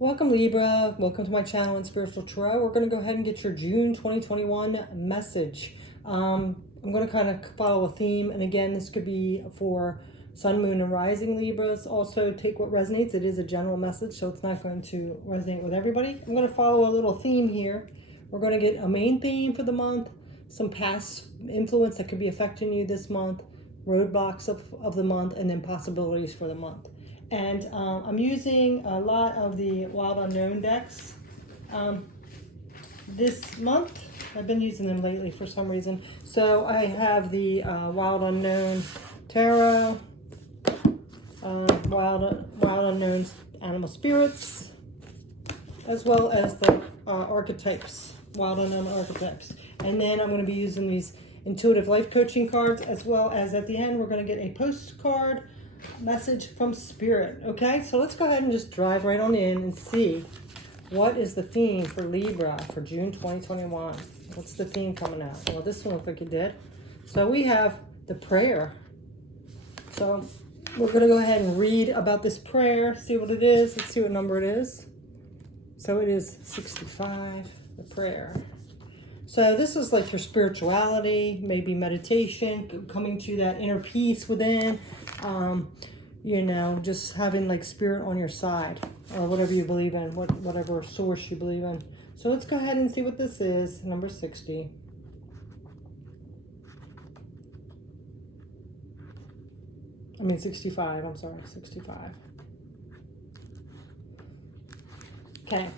Welcome Libra, welcome to my channel in Spiritual Tarot. We're going to go ahead and get your June 2021 message. I'm going to kind of follow a theme, and again, this could be for Sun, Moon, and Rising Libras. Also take what resonates. It is a general message, so it's not going to resonate with everybody. I'm going to follow a little theme here. We're going to get a main theme for the month, some past influence that could be affecting you this month, roadblocks of the month, and then possibilities for the month. And I'm using a lot of the Wild Unknown decks this month. I've been using them lately for some reason. So I have the Wild Unknown Tarot, Wild Unknown Animal Spirits, as well as the archetypes, Wild Unknown archetypes. And then I'm going to be using these intuitive life coaching cards, as well as at the end we're going to get a postcard message from Spirit. Okay, so let's go ahead and just dive right on in and see what is the theme for Libra for June 2021. What's the theme coming out? Well, this one looks like it did. So we have the prayer. So we're going to go ahead and read about this prayer, see what it is. Let's see what number it is. So it is 65, the prayer. So this is like your spirituality, maybe meditation, coming to that inner peace within, you know, just having like spirit on your side, or whatever you believe in, whatever source you believe in. So let's go ahead and see what this is, number 60. I mean 65, I'm sorry, 65. Okay.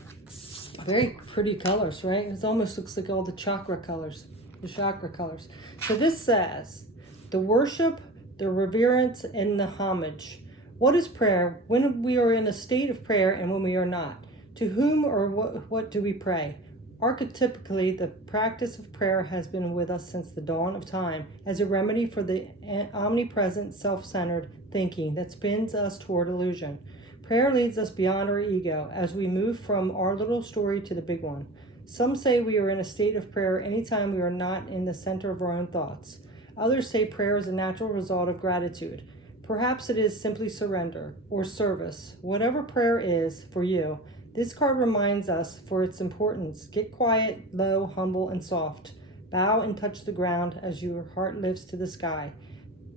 Very pretty colors, right? It almost looks like all the chakra colors, So this says, the worship, the reverence, and the homage. What is prayer? When we are in a state of prayer and when we are not. To whom or what do we pray? Archetypically, the practice of prayer has been with us since the dawn of time as a remedy for the omnipresent, self-centered thinking that spins us toward illusion. Prayer leads us beyond our ego as we move from our little story to the big one. Some say we are in a state of prayer anytime we are not in the center of our own thoughts. Others say prayer is a natural result of gratitude. Perhaps it is simply surrender or service. Whatever prayer is for you, this card reminds us for its importance. Get quiet, low, humble, and soft. Bow and touch the ground as your heart lifts to the sky.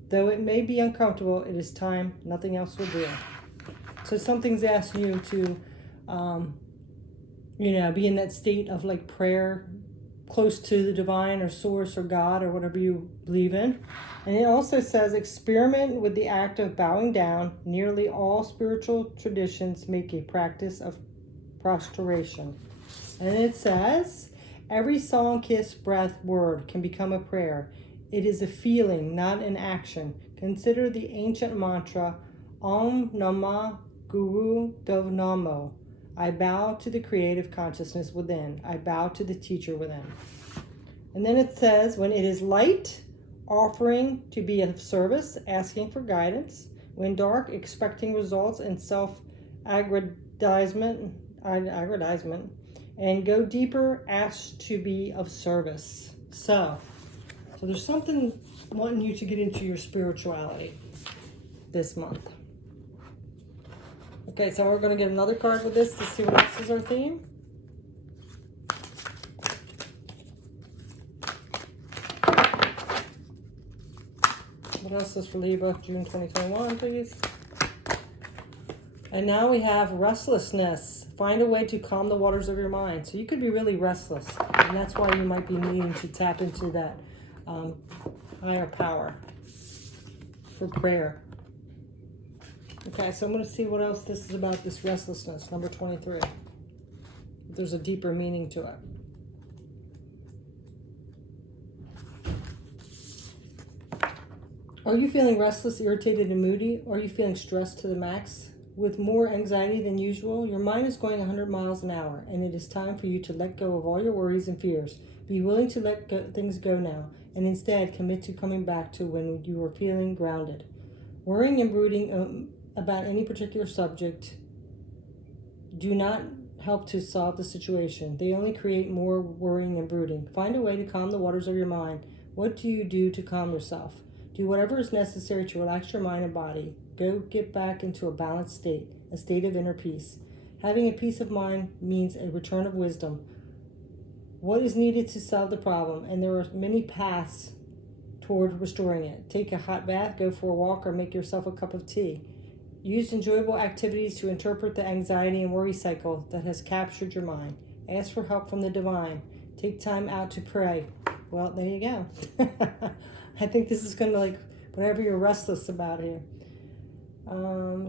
Though it may be uncomfortable, it is time. Nothing else will do. So something's asking you to, you know, be in that state of like prayer, close to the divine or source or God or whatever you believe in. And it also says, experiment with the act of bowing down. Nearly all spiritual traditions make a practice of prostration. And it says, every song, kiss, breath, word can become a prayer. It is a feeling, not an action. Consider the ancient mantra, Om Namah Guru Dev Namo. I bow to the creative consciousness within. I bow to the teacher within. And then it says, when it is light, offering to be of service, asking for guidance. When dark, expecting results and self-aggrandizement. And go deeper, ask to be of service. So there's something wanting you to get into your spirituality this month. Okay, so we're going to get another card with this to see what else is our theme. What else is for Libra, June 2021, please? And now we have restlessness. Find a way to calm the waters of your mind. So you could be really restless, and that's why you might be needing to tap into that higher power for prayer. Okay, so I'm going to see what else this is about, this restlessness, number 23. If there's a deeper meaning to it. Are you feeling restless, irritated, and moody? Or are you feeling stressed to the max? With more anxiety than usual? Your mind is going 100 miles an hour, and it is time for you to let go of all your worries and fears. Be willing to let things go now, and instead commit to coming back to when you are feeling grounded. Worrying and brooding about any particular subject do not help to solve the situation. They only create more worrying and brooding. Find a way to calm the waters of your mind. What do you do to calm yourself? Do whatever is necessary to relax your mind and body. Go get back into a balanced state, a state of inner peace. Having a peace of mind means a return of wisdom. What is needed to solve the problem? And there are many paths toward restoring it. Take a hot bath, go for a walk, or make yourself a cup of tea. Use enjoyable activities to interpret the anxiety and worry cycle that has captured your mind. Ask for help from the divine. Take time out to pray. Well, there you go. I think this is going to, like, whatever you're restless about here.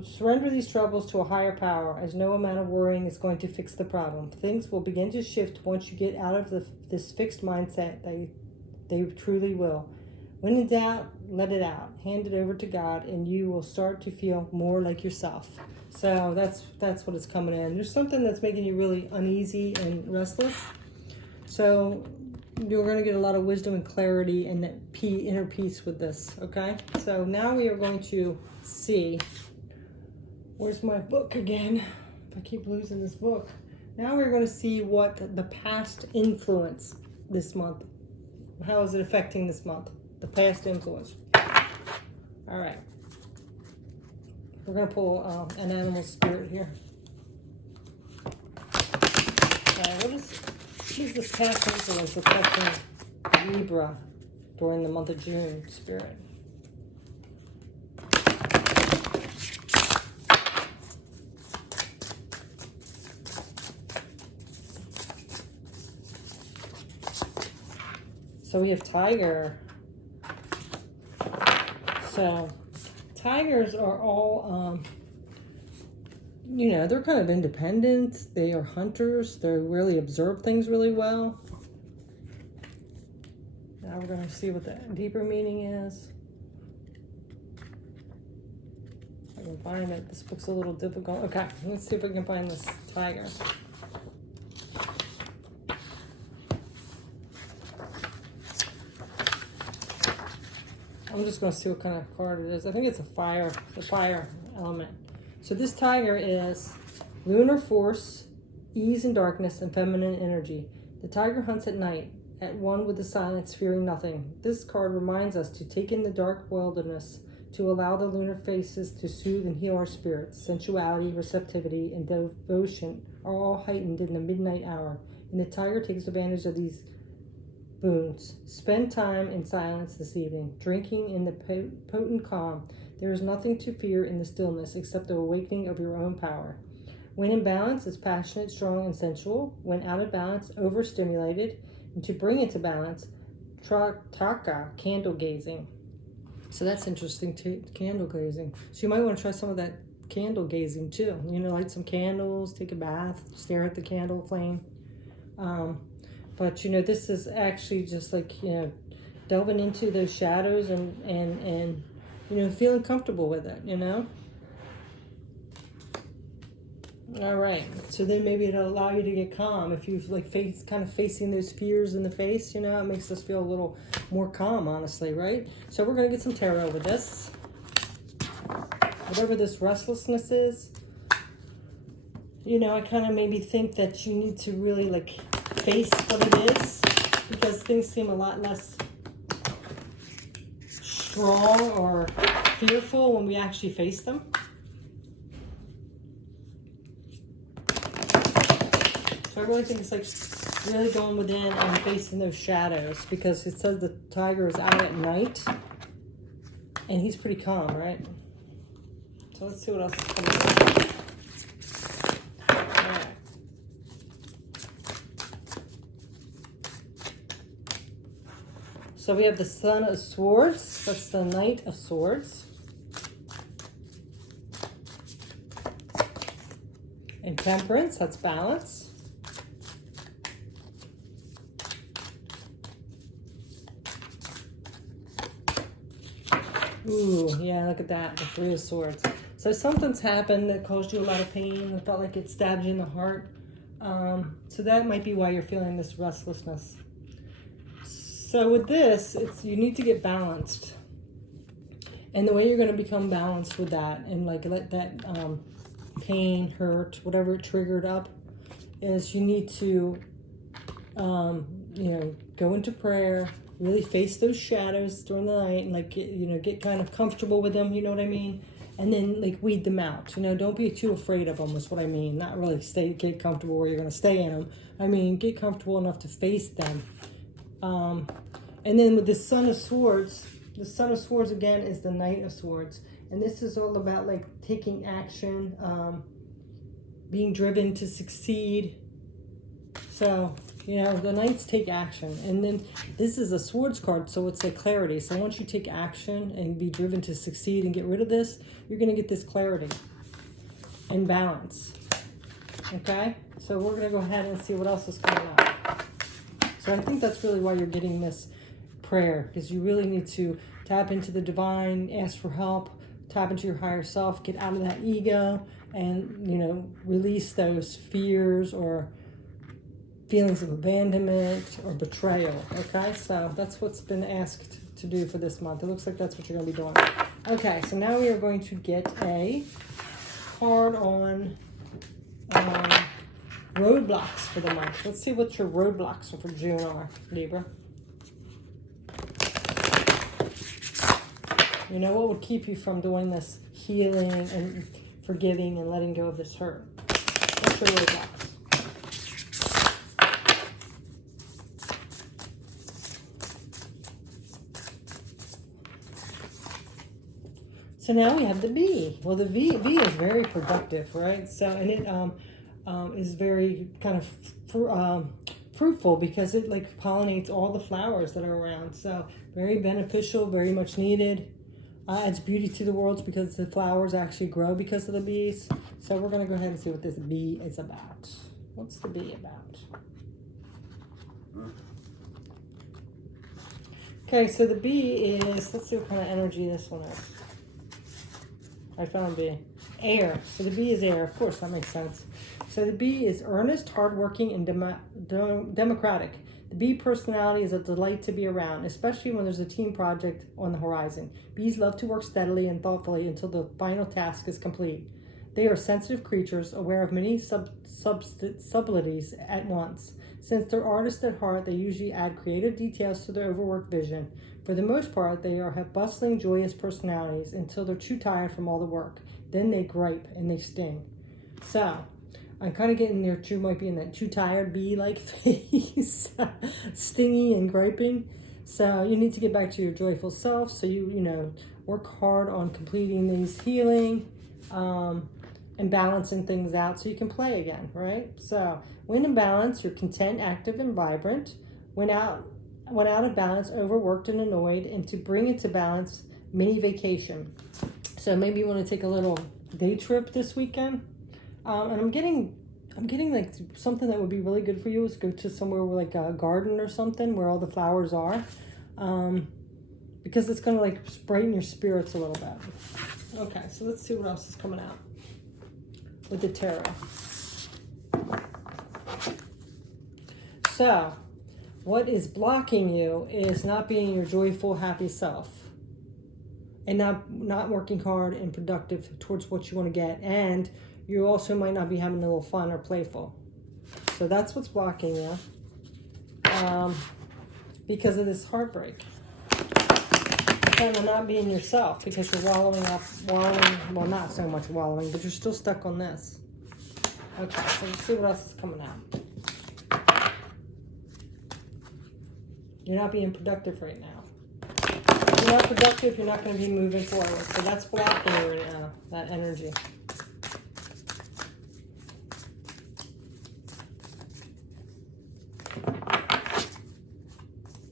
Surrender these troubles to a higher power, as no amount of worrying is going to fix the problem. Things will begin to shift once you get out of this fixed mindset. They truly will. When in doubt, let it out. Hand it over to God, and you will start to feel more like yourself. So that's what is coming in. There's something that's making you really uneasy and restless. So you're going to get a lot of wisdom and clarity and that inner peace with this, okay? So now we are going to see, where's my book again? If I keep losing this book. Now we're going to see what the past influence this month. How is it affecting this month? The past influence. All right. We're going to pull an animal spirit here. What is this past influence affecting Libra during the month of June, Spirit? So we have Tiger. So tigers are all, they're kind of independent. They are hunters. They really observe things really well. Now we're going to see what the deeper meaning is. If I can find it. This book's a little difficult. Okay, let's see if we can find this tiger. I'm just going to see what kind of card it is. I think it's the fire element. So this tiger is lunar force, ease and darkness, and feminine energy. The tiger hunts at night, at one with the silence, fearing nothing. This card reminds us to take in the dark wilderness, to allow the lunar phases to soothe and heal our spirits. Sensuality, receptivity, and devotion are all heightened in the midnight hour, and the tiger takes advantage of these boons. Spend time in silence this evening, drinking in the potent calm. There is nothing to fear in the stillness except the awakening of your own power. When in balance, it's passionate, strong, and sensual. When out of balance, overstimulated. And to bring it to balance, taka, candle gazing. So that's interesting too, candle gazing. So you might want to try some of that candle gazing too. Light some candles, take a bath, stare at the candle flame. But this is actually just like, delving into those shadows and feeling comfortable with it, All right. So then maybe it'll allow you to get calm. If you've facing those fears in the face, it makes us feel a little more calm, honestly, right? So we're going to get some tarot with this. Whatever this restlessness is, I kind of maybe think that you need to really face what it is, because things seem a lot less strong or fearful when we actually face them. So I really think it's really going within and facing those shadows, because it says the tiger is out at night and he's pretty calm, right? So let's see what else is coming up. So we have the Son of Swords. That's the Knight of Swords. And Temperance, that's balance. Ooh, yeah, look at that, the Three of Swords. So something's happened that caused you a lot of pain. It felt like it stabbed you in the heart. So that might be why you're feeling this restlessness. So with this, you need to get balanced. And the way you're going to become balanced with that and let that pain, hurt, whatever it triggered up, is you need to, go into prayer, really face those shadows during the night and get kind of comfortable with them, you know what I mean? and then like weed them out. You know, don't be too afraid of them is what I mean. Not really get comfortable where you're going to stay in them. I mean, get comfortable enough to face them. And then with the Son of Swords, the Son of Swords again is the Knight of Swords. And this is all about like taking action, being driven to succeed. So, you know, the Knights take action. And then this is a Swords card, so it's like clarity. So once you take action and be driven to succeed and get rid of this, you're going to get this clarity and balance. Okay? So we're going to go ahead and see what else is coming up. So I think that's really why you're getting this prayer, because you really need to tap into the divine, ask for help, tap into your higher self, get out of that ego, and, you know, release those fears or feelings of abandonment or betrayal. Okay, so that's what's been asked to do for this month. It looks like that's what you're going to be doing. Okay, so now we are going to get a card on roadblocks for the month. Let's see what your roadblocks for June are, Libra. You know, what would keep you from doing this healing and forgiving and letting go of this hurt? What's your roadblocks? So now we have the bee. Well, the bee is very productive, right? So, and it is very kind of fruitful because it like pollinates all the flowers that are around. So very beneficial, very much needed. Adds beauty to the world because the flowers actually grow because of the bees. So we're going to go ahead and see what this bee is about. What's the bee about? Okay, so the bee is, let's see what kind of energy this one is. I found bee. Air. So the bee is air. Of course, that makes sense. So the bee is earnest, hardworking, and democratic. The bee personality is a delight to be around, especially when there's a team project on the horizon. Bees love to work steadily and thoughtfully until the final task is complete. They are sensitive creatures, aware of many subtleties at once. Since they're artists at heart, they usually add creative details to their overworked vision. For the most part, they have bustling, joyous personalities until they're too tired from all the work. Then they gripe and they sting. So, I'm kind of getting there too, might be in that too tired bee-like phase, stingy and griping. So you need to get back to your joyful self. So you know, work hard on completing these healing and balancing things out so you can play again, right? So when in balance, you're content, active, and vibrant. When out of balance, overworked and annoyed, and to bring it to balance, mini vacation. So maybe you want to take a little day trip this weekend. And I'm getting like something that would be really good for you is go to somewhere where like a garden or something where all the flowers are, because it's going to like brighten your spirits a little bit. Okay, so let's see what else is coming out with the tarot. So what is blocking you is not being your joyful, happy self, and not working hard and productive towards what you want to get, and you also might not be having a little fun or playful. So that's what's blocking you because of this heartbreak. Kind of not being yourself because you're wallowing, well, not so much wallowing, but you're still stuck on this. Okay, so let's see what else is coming out. You're not being productive right now. If you're not productive, you're not going to be moving forward. So that's blocking you right now, that energy.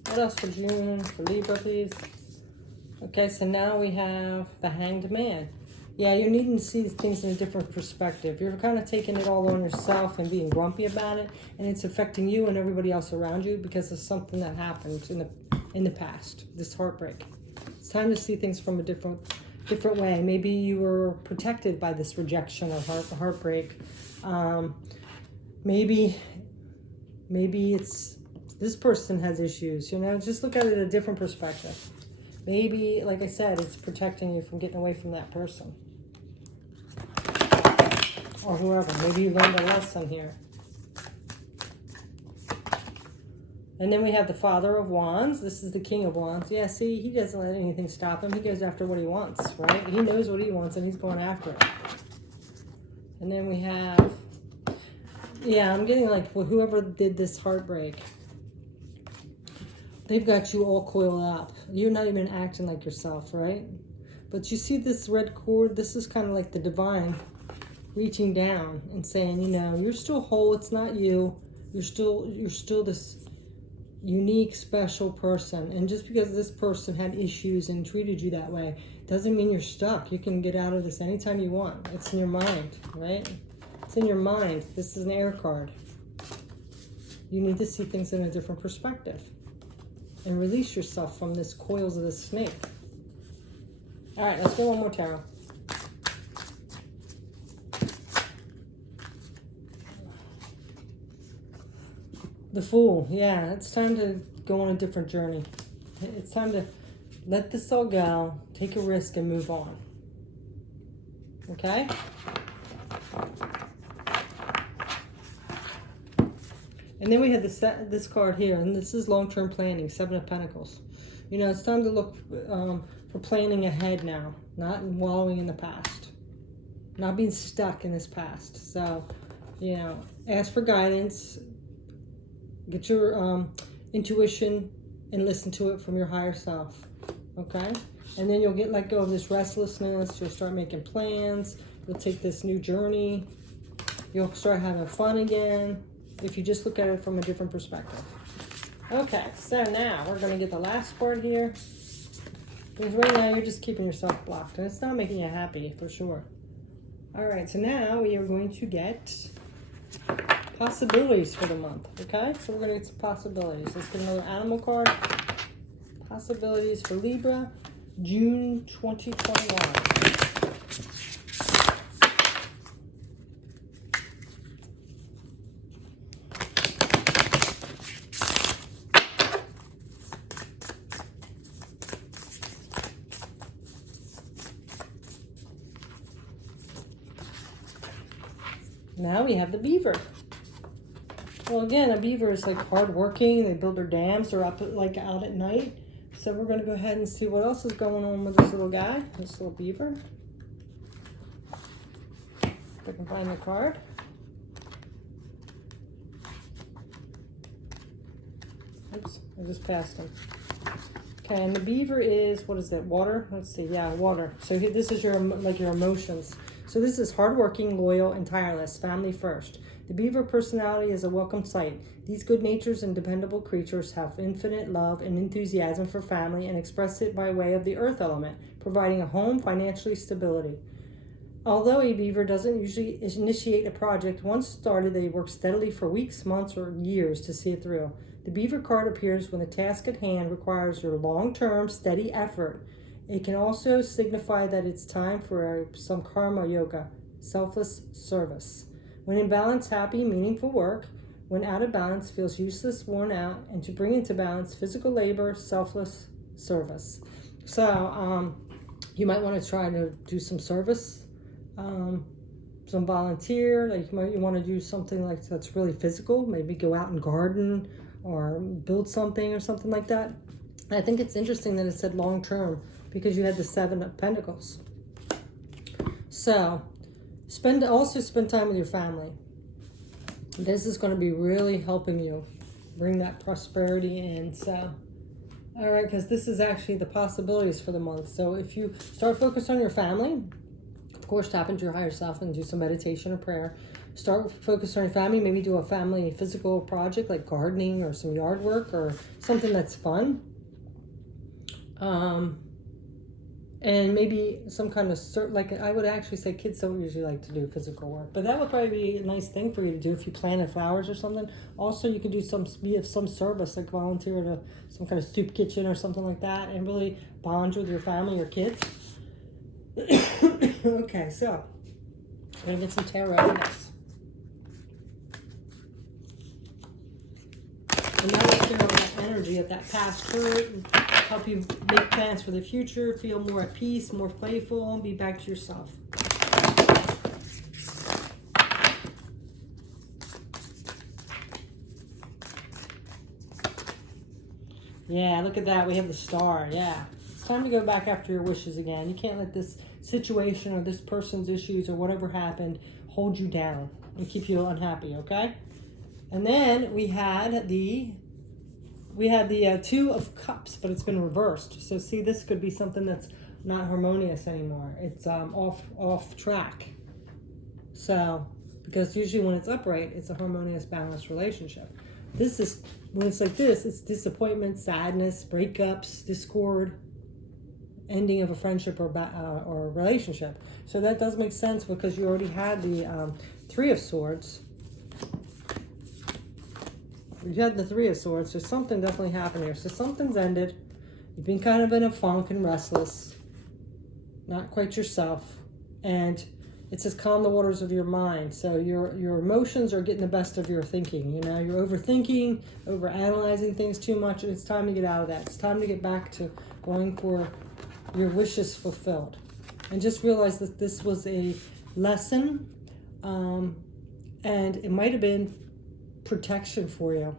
What else for June, for Libra, please? Okay, so now we have the Hanged Man. Yeah, you're needing to see things in a different perspective. You're kind of taking it all on yourself and being grumpy about it, and it's affecting you and everybody else around you because of something that happened in the past, this heartbreak. It's time to see things from a different way. Maybe you were protected by this rejection or heartbreak. Maybe it's this person has issues, you know, just look at it a different perspective. Maybe, like I said, it's protecting you from getting away from that person. Or whoever. Maybe you learned a lesson here. And then we have the Father of Wands. This is the King of Wands. Yeah, see, he doesn't let anything stop him. He goes after what he wants, right? He knows what he wants, and he's going after it. And then we have, yeah, I'm getting like, well, whoever did this heartbreak, they've got you all coiled up. You're not even acting like yourself, right? But you see this red cord? This is kind of like the divine reaching down and saying, you know, you're still whole. It's not you. You're still this unique, special person. And just because this person had issues and treated you that way doesn't mean you're stuck. You can get out of this anytime you want. It's in your mind, right? It's in your mind. This is an air card. You need to see things in a different perspective and release yourself from this coils of the snake. All right, let's go one more tarot. The Fool. Yeah, it's time to go on a different journey. It's time to let this all go, take a risk, and move on. Okay? And then we have this card here, and this is long-term planning, Seven of Pentacles. You know, it's time to look for planning ahead now, not wallowing in the past, not being stuck in this past. So, you know, ask for guidance. Get your intuition and listen to it from your higher self, okay? And then you'll let go of this restlessness. You'll start making plans. You'll take this new journey. You'll start having fun again if you just look at it from a different perspective. Okay, so now we're going to get the last card here. Because right now you're just keeping yourself blocked, and it's not making you happy, for sure. All right, so now we are going to get possibilities for the month, okay? So we're going to get some possibilities. Let's get another animal card. Possibilities for Libra, June 2021. Now we have the beaver. Well, again, a beaver is like hardworking. They build their dams. They're up like out at night. So we're going to go ahead and see what else is going on with this little guy, this little beaver. If I can find the card. Oops, I just passed him. Okay, and the beaver is, what is it, water? Let's see, yeah, water. So here, this is your emotions. So this is hardworking, loyal, and tireless, family first. The beaver personality is a welcome sight. These good natures and dependable creatures have infinite love and enthusiasm for family and express it by way of the earth element, providing a home, financially stability. Although a beaver doesn't usually initiate a project, once started, they work steadily for weeks, months, or years to see it through. The beaver card appears when the task at hand requires your long-term, steady effort. It can also signify that it's time for some karma yoga, selfless service. When in balance, happy, meaningful work. When out of balance, feels useless, worn out. And to bring into balance, physical labor, selfless service. So you might want to try to do some service, some volunteer. Like you want to do something like that's really physical. Maybe go out and garden or build something or something like that. And I think it's interesting that it said long term because you had the Seven of Pentacles. So also spend time with your family. This is going to be really helping you bring that prosperity in. So, all right, because this is actually the possibilities for the month. So if you start focus on your family, of course, tap into your higher self and do some meditation or prayer. Start focus on your family. Maybe do a family physical project like gardening or some yard work or something that's fun. And maybe some kind of, like I would actually say kids don't usually like to do physical work, but that would probably be a nice thing for you to do if you planted flowers or something. Also, you could do some service, like volunteer at some kind of soup kitchen or something like that, and really bond with your family, your kids. Okay, so I'm going to get some tarot on this. And that will clear all that energy of that past hurt and help you make plans for the future, feel more at peace, more playful, and be back to yourself. Yeah, look at that. We have the star. Yeah. It's time to go back after your wishes again. You can't let this situation or this person's issues or whatever happened hold you down and keep you unhappy, okay? And then we had the Two of Cups, but it's been reversed. So see, this could be something that's not harmonious anymore. It's off track. So, because usually when it's upright, it's a harmonious, balanced relationship. This is, when it's like this, it's disappointment, sadness, breakups, discord, ending of a friendship or a relationship. So that does make sense because you already had the Three of Swords. You had the Three of Swords, so something definitely happened here. So something's ended. You've been kind of in a funk and restless, not quite yourself, and it says calm the waters of your mind. So your emotions are getting the best of your thinking. You know, you're overthinking, overanalyzing things too much, and it's time to get out of that. It's time to get back to going for your wishes fulfilled, and just realize that this was a lesson, and it might have been protection for you.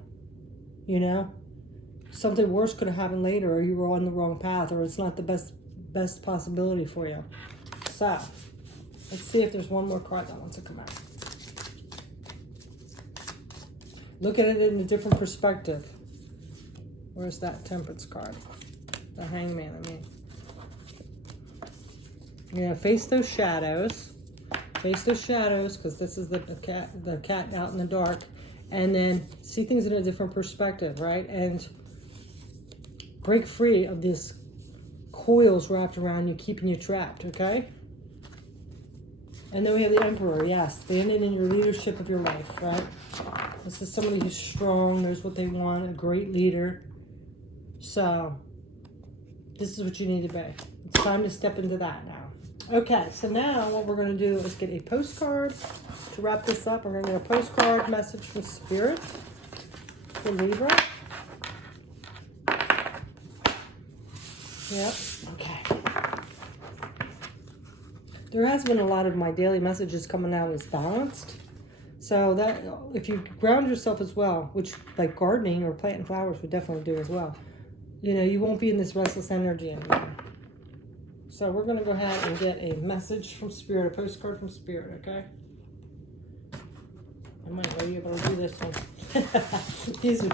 You know, something worse could have happened later, or you were on the wrong path, or it's not the best possibility for you. So let's see if there's one more card that wants to come out. Look at it in a different perspective. Where's that Temperance card? The Hangman, I mean. You know, face those shadows. Face those shadows, because this is the cat out in the dark. And then see things in a different perspective, right? And break free of this coils wrapped around you, keeping you trapped, okay? And then we have the Emperor, yes. Standing in your leadership of your life, right? This is somebody who's strong, knows what they want, a great leader. So, this is what you need to be. It's time to step into that now. Okay, so now what we're going to do is get a postcard to wrap this up. We're going to get a postcard message from Spirit for Libra. Yep, okay. There has been a lot of my daily messages coming out as balanced. So that if you ground yourself as well, which like gardening or planting flowers would definitely do as well, you know, you won't be in this restless energy anymore. So we're going to go ahead and get a message from Spirit, a postcard from Spirit, okay? I might not be able to do this one. These are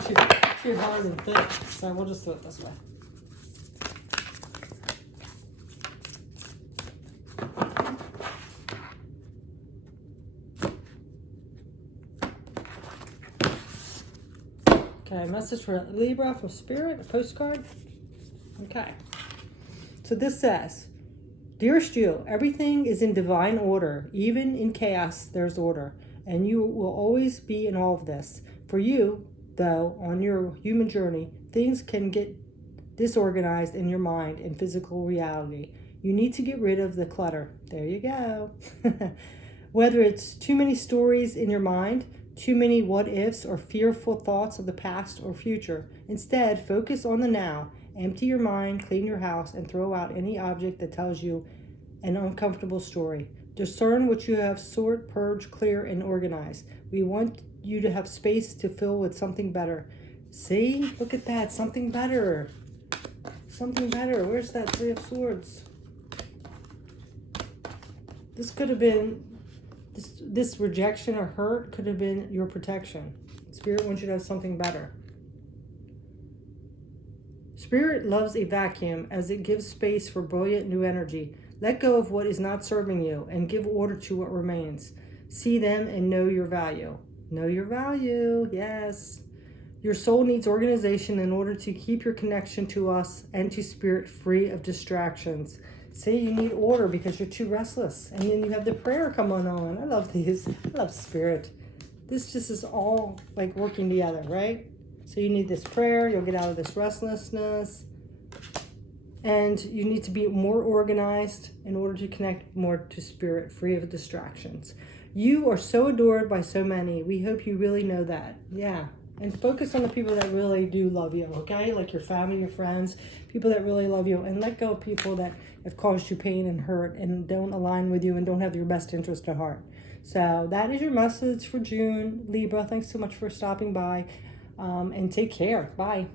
too hard and thick, so we'll just do it this way. Okay, message for Libra from Spirit, a postcard. Okay. So this says, Dearest you, everything is in divine order. Even in chaos, there's order. And you will always be in all of this. For you, though, on your human journey, things can get disorganized in your mind and physical reality. You need to get rid of the clutter. There you go. Whether it's too many stories in your mind, too many what-ifs, or fearful thoughts of the past or future. Instead, focus on the now. Empty your mind, clean your house, and throw out any object that tells you an uncomfortable story. Discern what you have, sort, purge, clear, and organize. We want you to have space to fill with something better. See? Look at that. Something better. Something better. Where's that Three of Swords? This could have been, this rejection or hurt could have been your protection. Spirit wants you to have something better. Spirit loves a vacuum as it gives space for brilliant new energy. Let go of what is not serving you and give order to what remains. See them and know your value. Know your value, yes. Your soul needs organization in order to keep your connection to us and to Spirit free of distractions. See, you need order because you're too restless. And then you have the prayer come on. I love these. I love Spirit. This just is all like working together, right? So you need this prayer. You'll get out of this restlessness. And you need to be more organized in order to connect more to Spirit, free of distractions. You are so adored by so many. We hope you really know that. Yeah. And focus on the people that really do love you, okay? Like your family, your friends, people that really love you. And let go of people that have caused you pain and hurt and don't align with you and don't have your best interest at heart. So that is your message for June. Libra, thanks so much for stopping by. And take care. Bye.